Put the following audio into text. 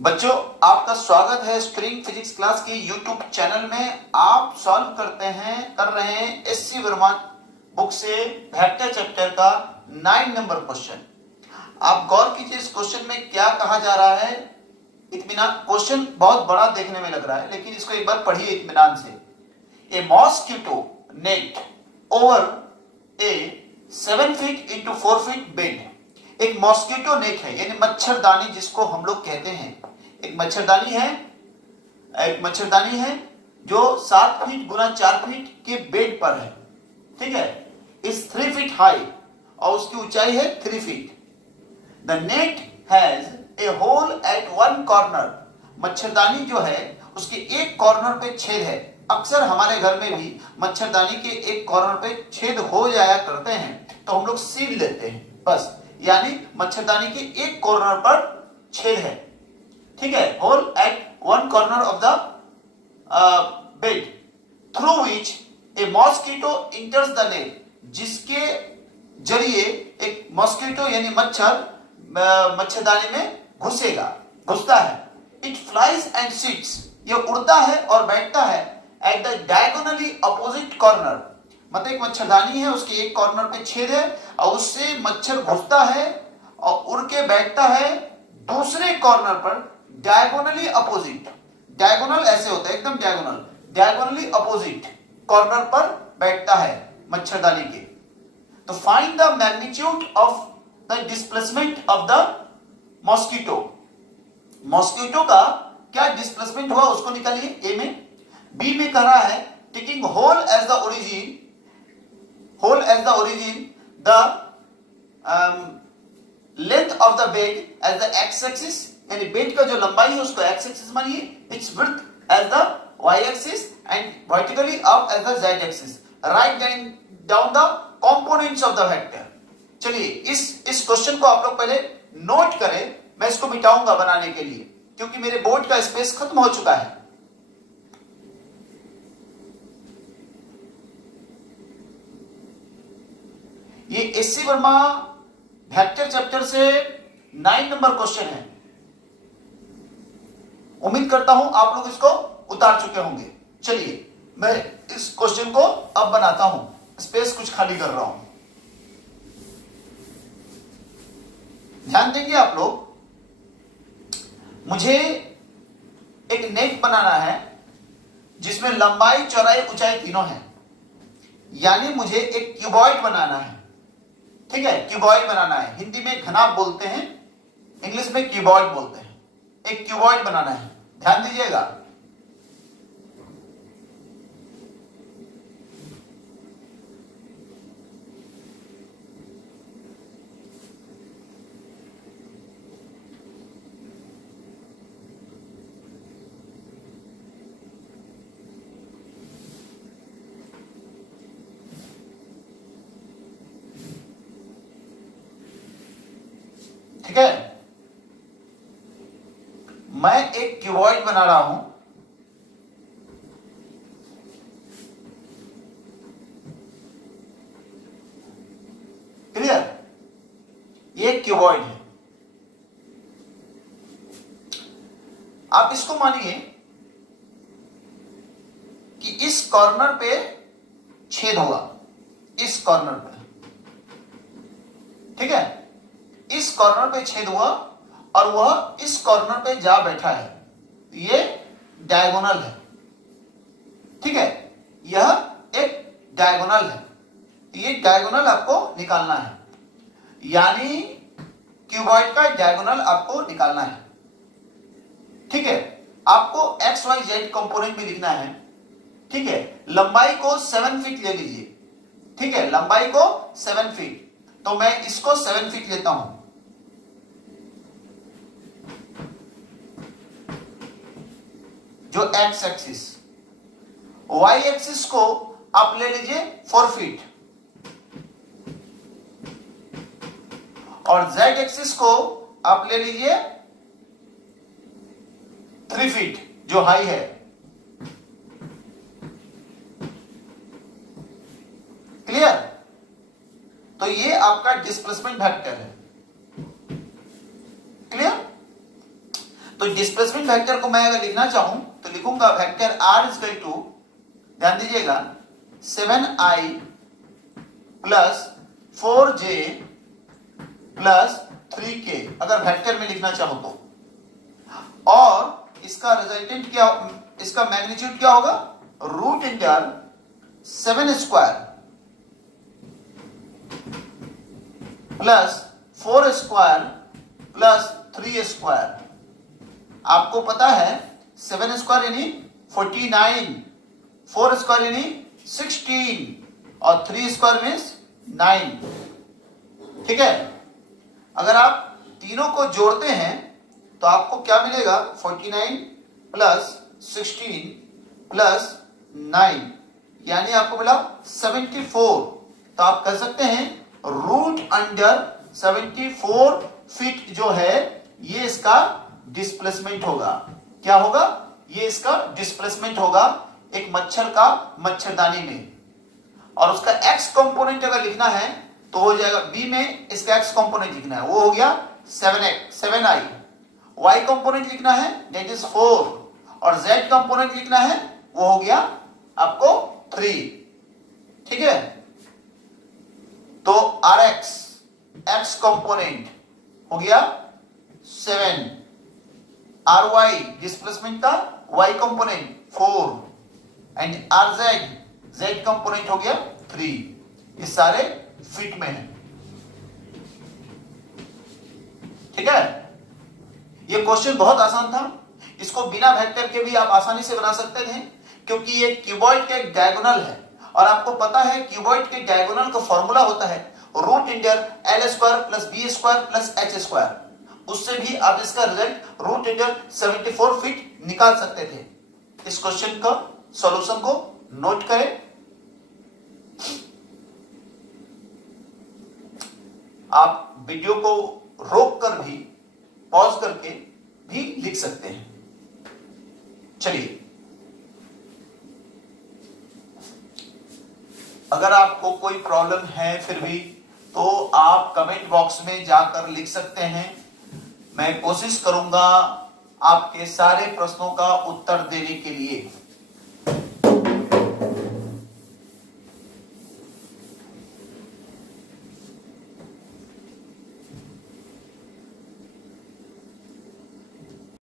बच्चों, आपका स्वागत है स्ट्रिंग फिजिक्स क्लास की यूट्यूब चैनल में। आप सॉल्व कर रहे हैं एससी वर्मा बुक से वेक्टर चैप्टर का 9 नंबर क्वेश्चन। आप गौर कीजिए, इस क्वेश्चन में क्या कहा जा रहा है। इत्मीनान, क्वेश्चन बहुत बड़ा देखने में लग रहा है, लेकिन इसको एक बार पढ़िए इत्मीनान से। ए मॉस्किटो नेट ओवर ए 7 फीट इंटू 4 फीट बेड। एक मॉस्किटो नेट है, यानी मच्छरदानी जिसको हम लोग कहते हैं। एक मच्छरदानी है जो 7 फीट गुना 4 फीट के बेड पर है। ठीक है, इस 3 फीट हाई और उसकी ऊंचाई है 3 feet. The net has a hole at one corner. मच्छरदानी जो है उसके एक कॉर्नर पे छेद है। अक्सर हमारे घर में भी मच्छरदानी के एक कॉर्नर पे छेद हो जाया करते हैं, तो हम लोग सील लेते हैं बस, यानी मच्छरदानी के एक कॉर्नर पर छेद है। ठीक है, hole at one corner of the bed through which a mosquito enters the net, जिसके जरिए एक मॉस्किटो यानी मच्छरदानी में घुसता है। इट फ्लाइज एंड सिट्स, ये उड़ता है और बैठता है at the diagonally opposite corner. मतलब एक मच्छरदानी है, उसके एक कॉर्नर पे छेद है और उससे मच्छर घुसता है और उड़ के बैठता है दूसरे कॉर्नर पर डायगोनली अपोजिट। डायगोनल ऐसे होता है, एकदम डायगोनली अपोजिट कॉर्नर पर बैठता है मच्छरदानी के। तो find the magnitude of the displacement of the mosquito. Mosquito का क्या डिस्प्लेसमेंट हुआ उसको निकालिए ए में। बी में कह रहा है taking hole as the origin the length of the bed as the x axis, यानी बेड का जो लंबाई है उसको x axis मानिए, its width as the y axis and vertically up as the z axis. Write down the components of the vector. चलिए इस question को आप लोग पहले नोट करें। मैं इसको मिटाऊंगा बनाने के लिए, क्योंकि मेरे बोर्ड का स्पेस खत्म हो चुका है। ये एससी वर्मा वेक्टर चैप्टर से 9 नंबर क्वेश्चन है। उम्मीद करता हूं आप लोग इसको उतार चुके होंगे। चलिए मैं इस क्वेश्चन को अब बनाता हूं, स्पेस कुछ खाली कर रहा हूं। ध्यान देंगे आप लोग, मुझे एक नेट बनाना है जिसमें लंबाई चौड़ाई ऊंचाई तीनों है, यानी मुझे एक क्यूबॉइड बनाना है। ठीक है, क्यूबॉइड बनाना है। हिंदी में घनाभ बोलते हैं, इंग्लिश में क्यूबॉइड बोलते हैं। एक क्यूबॉइड बनाना है, ध्यान दीजिएगा। ठीक है, मैं एक क्यूबॉइड बना रहा हूं। क्लियर, ये क्यूबॉइड है। आप इसको मानिए कि इस कॉर्नर पे छेद होगा, इस कॉर्नर पे। ठीक है, इस कॉर्नर पे छेद हुआ और वह इस कॉर्नर पे जा बैठा है। ये डायगोनल है। ठीक है, यह एक डायगोनल है। ये डायगोनल आपको निकालना है, यानी क्यूबॉइड का डायगोनल आपको निकालना है। ठीक है, आपको एक्स वाई जेड कंपोनेंट भी लिखना है। ठीक है, लंबाई को 7 फीट ले लीजिए। ठीक है, लंबाई को 7 फीट, तो मैं इसको 7 फीट लेता हूं। जो एक्स एक्सिस, वाई एक्सिस को आप ले लीजिए 4 फीट और जेड एक्सिस को आप ले लीजिए 3 फीट जो हाई है। क्लियर, तो ये आपका डिस्प्लेसमेंट वेक्टर है। क्लियर, तो तो डिस्प्लेसमेंट वेक्टर को मैं अगर लिखना चाहूं तो लिखूंगा vector r is equal to, ध्यान दीजिएगा, 7i plus 4j plus 3k, अगर वेक्टर में लिखना चाहूं तो। और इसका रिजल्टेंट क्या, इसका मैग्नीट्यूड क्या होगा, root under 7 square plus 4 square plus 3 square. आपको पता है 7 स्क्वायर यानी 49, 4 स्क्वायर यानी 16 और 3 स्क्वायर मीन्स 9। ठीक है, अगर आप तीनों को जोड़ते हैं तो आपको क्या मिलेगा, 49 प्लस 16 प्लस 9, यानी आपको मिला 74। तो आप कह सकते हैं रूट अंडर 74 फीट जो है ये इसका डिस्प्लेसमेंट होगा। क्या होगा, ये इसका डिस्प्लेसमेंट होगा एक मच्छर का मच्छरदानी में। और उसका एक्स कंपोनेंट अगर लिखना है तो हो जाएगा, बी में इसका एक्स कंपोनेंट लिखना है, वो हो गया 7i। वाई कंपोनेंट लिखना है दैट इज 4 और जेड कंपोनेंट लिखना है वो हो गया आपको 3। ठीक है, तो आर एक्स एक्स कंपोनेंट हो गया 7, आर वाई डिस्प्लेसमेंट का Y component 4 and R Z Z component हो गया 3। ये सारे फीट में है। ठीक है, ये क्वेश्चन बहुत आसान था, इसको बिना वेक्टर के भी आप आसानी से बना सकते थे क्योंकि ये क्यूबॉइड के डायगोनल है। और आपको पता है क्यूबॉइड के डायगोनल का फॉर्मूला होता है root under L square plus B square plus H square. उससे भी आप इसका रिजल्ट रूट इंटर 74 फीट निकाल सकते थे। इस क्वेश्चन का सॉल्यूशन को नोट करें। आप वीडियो को रोक कर भी, पॉज करके भी लिख सकते हैं। चलिए, अगर आपको कोई प्रॉब्लम है फिर भी तो आप कमेंट बॉक्स में जाकर लिख सकते हैं। मैं कोशिश करूंगा आपके सारे प्रश्नों का उत्तर देने के लिए।